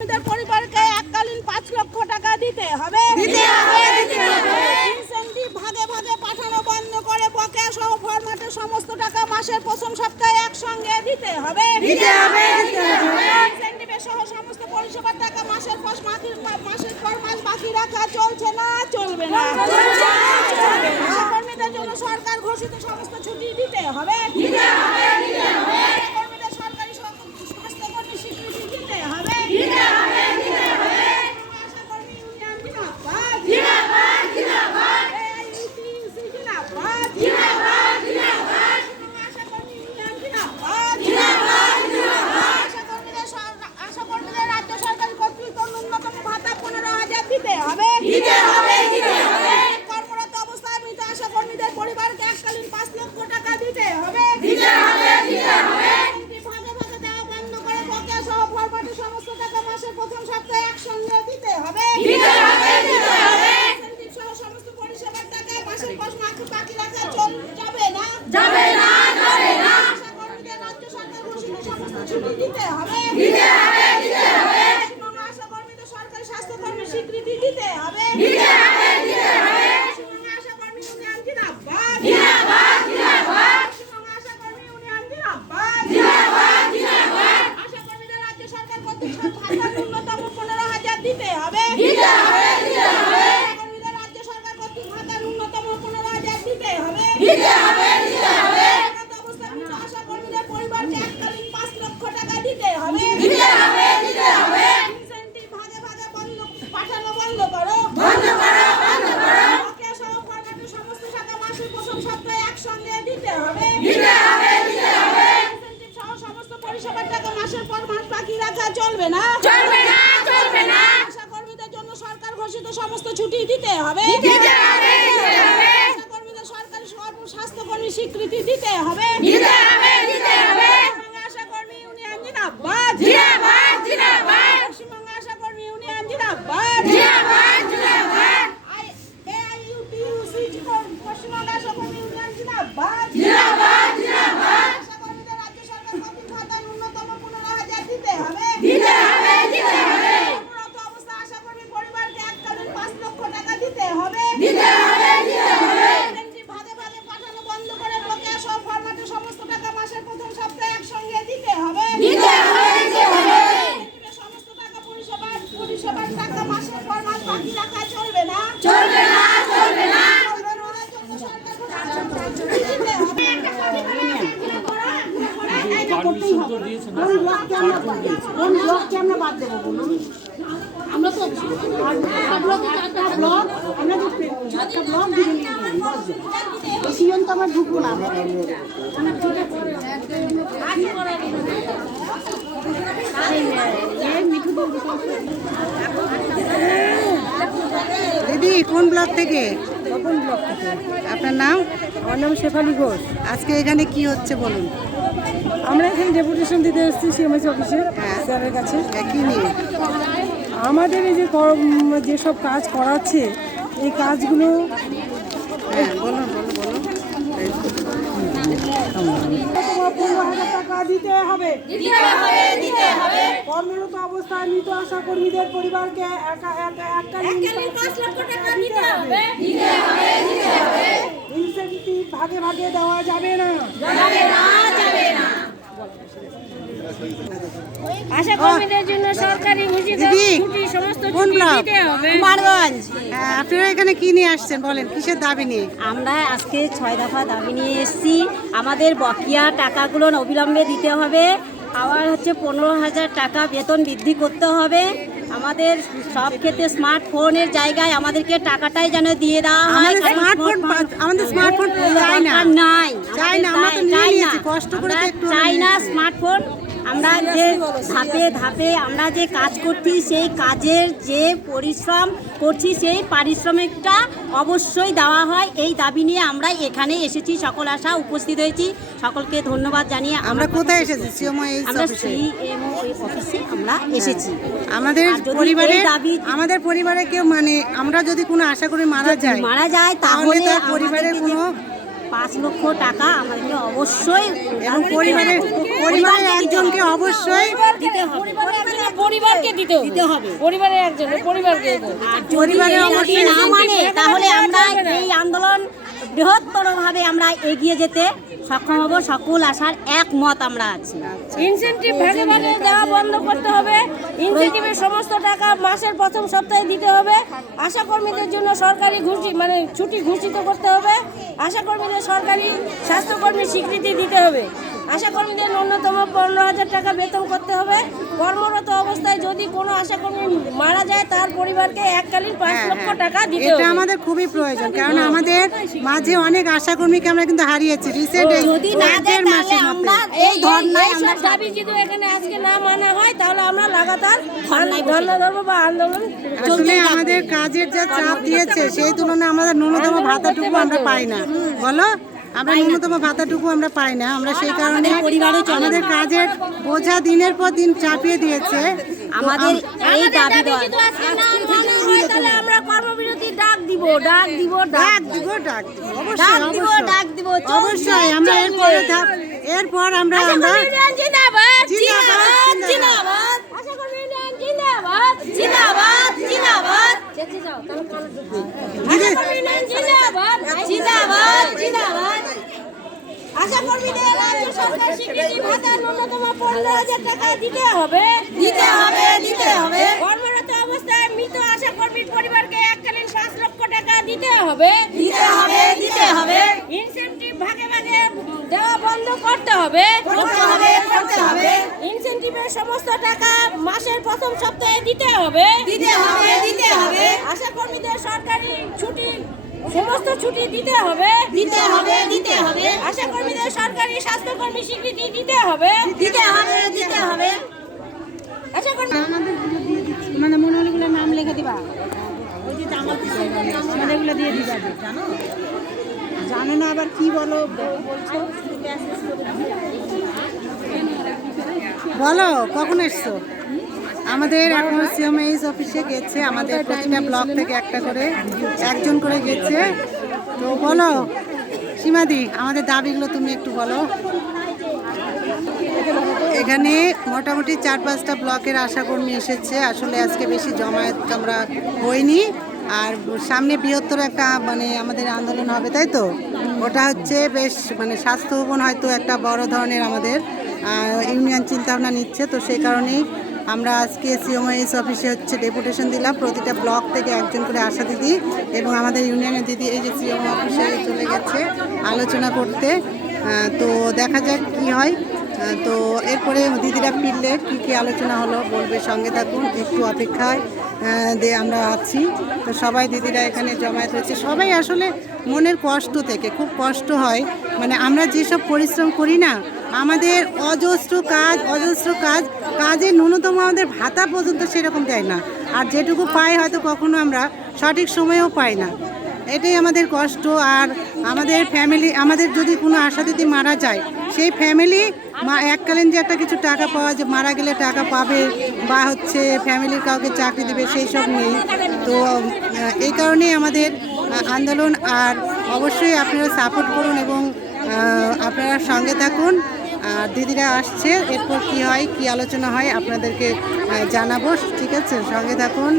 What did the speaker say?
আমাদের পরিবারকে এককালীন পাঁচ লক্ষ টাকা দিতে হবে। ইনসেনটিভ ভাগে ভাগে পাঠানো বন্ধ করে বকেয়া সহ সমস্ত টাকা মাসের প্রথম সপ্তাহে একসঙ্গে দিতে হবে। সহ সমস্ত পরিষেবার টাকা মাসের পর মাসের পর মাস বাকি রাখা চলছে না চলবে না। কর্মীদের জন্য সরকার ঘোষিত সমস্ত ছুটি দিতে হবে দিতে হবে কর্মীদের সরকারি স্বাস্থ্যকর্মী স্বীকৃতি দিতে হবে দিতে হবে দিতে হবে আশাকর্মী ইউনিয়ন জিন্দাবাদ জিন্দাবাদ জিন্দাবাদ এআইইউসি জিন্দাবাদ জিন্দাবাদ জিন্দাবাদ আশাকর্মী ইউনিয়ন জিন্দাবাদ জিন্দাবাদ জিন্দাবাদ আশাকর্মীদের সর- আশাকর্মীদের রাজ্য সরকার কর্তৃক ন্যূনতম ভাতা পনেরো হাজার দিতে হবে দিতে হবে, দিতে হবে। কর্মরত অবস্থায় মৃত আশাকর্মীদের পরিবারকে এককালীন পাঁচ লক্ষ টাকা দিতে হবে দিতে হবে, দিতে হবে। ভাগে ভাগে দেওয়া বন্ধ করে বকেয়া সহ ফরমাটে সমস্ত টাকা মাসের প্রথম সপ্তাহে একসঙ্গে দিতে হবে দিতে হবে, দিতে হবে। ইনসেনটিভ সহ সমস্ত পরিষেবার টাকা মাসের পর মাস বাকি রাখা চল যাবে না? যাবে না, যাবে না। আশাকর্মীদের রাজ্য সরকার ঘোষিত সমস্ত ছুটি দিতে হবে দিতে হবে, দিতে হবে। পশ্চিমবঙ্গ আশাকর্মীদের সরকারি স্বাস্থ্যকর্মীর স্বীকৃতি দিতে হবে দিতে হবে, দিতে হবে। পশ্চিমবঙ্গ আশাকর্মী ইউনিয়ন জিন্দাবাদ জিন্দাবাদ, জিন্দাবাদ। পশ্চিমবঙ্গ আশাকর্মী ইউনিয়ন জিন্দাবাদ জিন্দাবাদ, জিন্দাবাদ। আশাকর্মীদের রাজ্য সরকার কর্তৃক ভাতা ন্যূনতম পনেরো হাজার দিতে হবে দিতে হবে, দিতে হবে। আশাকর্মীদের রাজ্য সরকার কর্তৃক ভাতা ন্যূনতম পনেরো হাজার দিতে হবে দিতে হবে, দিতে হবে। উন্নত অবস্থায় মৃত আশাকর্মীদের পরিবারকে এককালীন পাঁচ লক্ষ টাকা দিতে হবে দিতে হবে, দিতে হবে। ইনসেনটিভ ভাগে ভাগে বন্ধ পাঠানো বন্ধ করো বন্ধ করো, বন্ধ করো। বকেয়া সহ ফরম্যাটে সমস্ত টাকা মাসের প্রথম সপ্তাহে একসঙ্গে দিতে হবে দিতে হবে, দিতে হবে। ইনসেনটিভ সহ সমস্ত পরিষেবার টাকা মাসের পর মাস বাকি রাখা চলবে না? চলবে না, চলবে না। আশা কর্মীদের জন্য সরকার ঘোষিত সমস্ত ছুটি দিতে হবে। দিতে হবে, আশা কর্মীদের সরকারি সর্ব- স্বাস্থ্য কর্মী স্বীকৃতি দিতে হবে। দিতে হবে, দিতে হবে। আশা কর্মী ইউনিয়ন জিন্দাবাদ জিন্দাবাদ। পশ্চিমবঙ্গ আশাকর্মী ইউনিয়ন জিন্দাবাদ জিন্দাবাদ, জিন্দাবাদ। আই- AIUTUC জীবন- পশ্চিমবঙ্গ আশাকর্মী ইউনিয়ন জিন্দাবাদ জিন্দাবাদ, জিন্দাবাদ। আশাকর্মীদের রাজ্য সরকার কর্তৃক ভাতা ন্যূনতম পনেরো হাজার দিতে হবে দিতে হবে, দিতে হবে। কর্মরত অবস্থায় আশাকর্মী পরিবারকে এককালীন পাঁচ লক্ষ টাকা দিতে হবে দিতে হবে, দিতে হবে। ইনসেনটিভ ভাগে ভাগে পাঠানো বন্ধ করে বকেয়া সহ ফরম্যাটে সমস্ত টাকা মাসের প্রথম সপ্তাহে একসঙ্গে দিতে হবে দিতে হবে, দিতে হবে। ইনসেনটিভের সমস্ত টাকা পরিষেবার পরিষেবার টাকা মাসের পর মাস বাকি রাখা চলবে না চলবে না, চলবে না। কর্মরতের জন্য সরকার ঘোষিত ছুটি দিতে হবে। এটা করতেই হবে কোন আমরা কোন ব্লককে আমরা বাদ দেবো বলুন আমরা তো ব্লক আমরা তো চারটা ব্লক দিকে নিয়ে বেশি জন তো আমরা ঢুকবো না দিদি কোন ব্লক থেকে কোন ব্লক থেকে? আপনার নাম? আমার নাম শেফালি ঘোষ। আজকে এখানে কি হচ্ছে বলুন? আমরা এখানে ডেপুটেশন দিতে এসেছি সিএমএস অফিসে। স্যারের কাছে আমাদের এই যে যেসব কাজ করাচ্ছে এই কাজগুলো হ্যাঁ দিতে হবে। কর্মরত অবস্থায় মৃত আশা কর্মীদের পরিবারকে একা একা এককালীন পাঁচ লক্ষ টাকা দিতে হবে দিতে হবে, দিতে হবে। ইনসেন্টিভ ভাগে ভাগে দেওয়া যাবে না। আশা কর্মীদের জন্য সরকারি ছুটি সমস্ত ছুটি দিতে হবে। কুমারগঞ্জ। হ্যাঁ আপনারা এখানে কি নিয়ে আসছেন বলেন? কিসের দাবি নিয়ে? আমরা আজকে ছয় দফা দাবি নিয়ে এসেছি। আমাদের বকেয়া টাকাগুলো অবিলম্বে দিতে হবে। আবার হচ্ছে পনেরো হাজার টাকা বেতন বৃদ্ধি করতে হবে। আমাদের সব ক্ষেত্রে স্মার্টফোনের জায়গায় আমাদেরকে টাকাটাই যেন দিয়ে দেওয়া হয়। স্মার্টফোন আমাদের স্মার্টফোন চাই না। নাই। চাই না, আমরা তো নিয়ে নিয়েছি, কষ্ট করে একটু চাই না স্মার্টফোন আমরা যে ধাপে ধাপে আমরা যে কাজ করছি সেই কাজের যে পরিশ্রম করছি সেই পারিশ্রমিকটা অবশ্যই দেওয়া হয়। এই দাবি নিয়ে আমরা এখানে এসেছি। সকল আশা উপস্থিত হয়েছি। সকলকে ধন্যবাদ জানিয়ে আমরা কোথায় এসেছি? আমরা সিএমও অফিসে আমরা এসেছি। আমাদের আর যদি পরিবারে দাবি- আমাদের পরিবারে কেউ মানে আমরা যদি কোনো আশা করি মারা যায় মারা যায় তাহলে তার পরিবারের কোনো পাঁচ লক্ষ টাকা আমাদেরকে অবশ্যই এবং পরিবারের পরিবারের একজনকে অবশ্যই দিতে হবে। পরিবারকে দিতে দিতে হবে। পরিবারের একজন পরিবারকে। আর যদি অবশ্যই না মানে তাহলে আমরা এই আন্দোলন বৃহত্তরভাবে আমরা এগিয়ে যেতে সক্ষম হব সকল আশার একমত আমরা আছি। ইনসেনটিভ ভাগে ভাগে দেওয়া বন্ধ করতে হবে। ইনসেনটিভের সমস্ত টাকা মাসের প্রথম সপ্তাহে দিতে হবে। আশা কর্মীদের জন্য সরকারি ঘুষি মানে ছুটি ঘোষিত করতে হবে। আশা কর্মীদের সরকারি স্বাস্থ্যকর্মীর স্বীকৃতি দিতে হবে। আশা কর্মীদের ন্যূনতম পনেরো হাজার টাকা বেতন করতে হবে। কর্মরত অবস্থায় যদি কোনো আশা কর্মী মারা যায় তার পরিবারকে এককালীন পাঁচ লক্ষ টাকা দিতে হ্যাঁ, এটা আমাদের খুবই প্রয়োজন কারণ আমাদের মাঝে অনেক আশাকর্মীকে আমরা কিন্তু হারিয়েছি। রিসেন্ট যদি না দেয় তাহলে আমরা এই ধর্নায় আমরা দাবি যদি এখানে আজকে না মানা হয় তাহলে আমরা লাগাতার ধর্না ধরবো বা আন্দোলন আসলে আমাদের কাজের যা চাপ দিয়েছে সেই তুলনায় আমাদের ন্যূনতম ভাতাটুকু আমরা পাই না। বলো? আমরা ন্যূনতম ভাতাটুকু আমরা পাই না। আমরা সেই কারণে আমাদের কাজের বোঝা দিনের পর দিন চাপিয়ে দিয়েছে। আমাদের এই দাবি দেওয়া আজকে না মানা হয় তাহলে আমরা কর্মবিরতি ডাক দিব ডাক দিব। ডাক দিব। ডাক দিব ডাক দিব অবশ্যই। আমরা এরপরে ধাপ- এরপর আমরা আমরা জিন্দাবাদ জিন্দাবাদ, জিন্দাবাদ আশা করি জিন্দাবাদ জিন্দাবাদ জিন্দাবাদ। জিন্দাবাদ জিন্দাবাদ জিন্দাবাদ। আশা কর্মীদের সরকার স্বীকৃতি ভাতা ন্যূনতম পনেরো হাজার টাকা দিতে হবে। দিতে হবে দিতে হবে। মৃত আশা কর্মীর পরিবারকে এককালীন পাঁচ লক্ষ টাকা দিতে হবে। দিতে হবে দিতে হবে। ইনসেনটিভ ভাগে ভাগে দেওয়া বন্ধ করতে হবে। করতে হবে করতে হবে। ইনসেনটিভের সমস্ত টাকা মাসের প্রথম সপ্তাহে দিতে হবে। দিতে হবে দিতে হবে। আশা কর্মীদের সরকারি ছুটি সমস্ত ছুটি দিতে হবে। দিতে হবে দিতে হবে। আশা কর্মীদের সরকারি স্বাস্থ্যকর্মী স্বীকৃতি দিতে হবে। দিতে হবে দিতে হবে। আশা কর্মী মানে মনোহরগুলোর নাম লিখে জানে? না আবার কি বলো বলো কখন এসছো? আমাদের এখন সিএমএইচ অফিসে গেছে, আমাদের প্রতিটা ব্লক থেকে একটা করে, একজন করে গেছে। তো বলো, সীমাদি, আমাদের দাবিগুলো তুমি একটু বলো। এখানে মোটামুটি চার পাঁচটা ব্লকের আশাকর্মী এসেছে। আসলে আজকে বেশি জমায়েত আমরা হইনি। আর সামনে বৃহত্তর একটা মানে আমাদের আন্দোলন হবে, তাই তো? ওটা হচ্ছে বেশ মানে স্বাস্থ্য ভবন হয়তো একটা বড় ধরনের আমাদের। ইউনিয়ন চিন্তাভাবনা নিচ্ছে, তো সেই কারণেই আমরা আজকে সিওমএস অফিসে হচ্ছে ডেপুটেশন দিলাম। প্রতিটা ব্লক থেকে একজন করে আশা দিদি এবং আমাদের ইউনিয়নের দিদি, এই যে সিএম অফিসে চলে গেছে আলোচনা করতে। তো দেখা যাক কি হয়। তো এরপরে দিদিরা ফিরলে কি কি আলোচনা হলো বলবে সঙ্গে থাকুন, একটু অপেক্ষায় দিয়ে আমরা আছি। তো সবাই দিদিরা এখানে জমায়েত হয়েছে সবাই আসলে মনের কষ্ট থেকে, খুব কষ্ট হয়। মানে আমরা যেসব পরিশ্রম করি না, আমাদের অজস্র কাজ অজস্র কাজ, কাজের ন্যূনতম আমাদের ভাতা পর্যন্ত সেরকম দেয় না। আর যেটুকু পাই হয়তো কখনো আমরা সঠিক সময়েও পাই না। এটাই আমাদের কষ্ট। আর আমাদের ফ্যামিলি আমাদের যদি কোনো আশাতিথি মারা যায়, সেই ফ্যামিলি মা, এককালীন যে একটা কিছু টাকা পাওয়া যে মারা গেলে টাকা পাবে বা হচ্ছে ফ্যামিলির কাউকে চাকরি দেবে, সেই সব নেই তো এই কারণেই আমাদের আন্দোলন, আর অবশ্যই আপনারা সাপোর্ট করুন এবং আপনারা সঙ্গে থাকুন। আর দিদিরা আসছে, এরপর কি হয়, কি আলোচনা হয় আপনাদেরকে জানাব। ঠিক আছে, সঙ্গে থাকুন।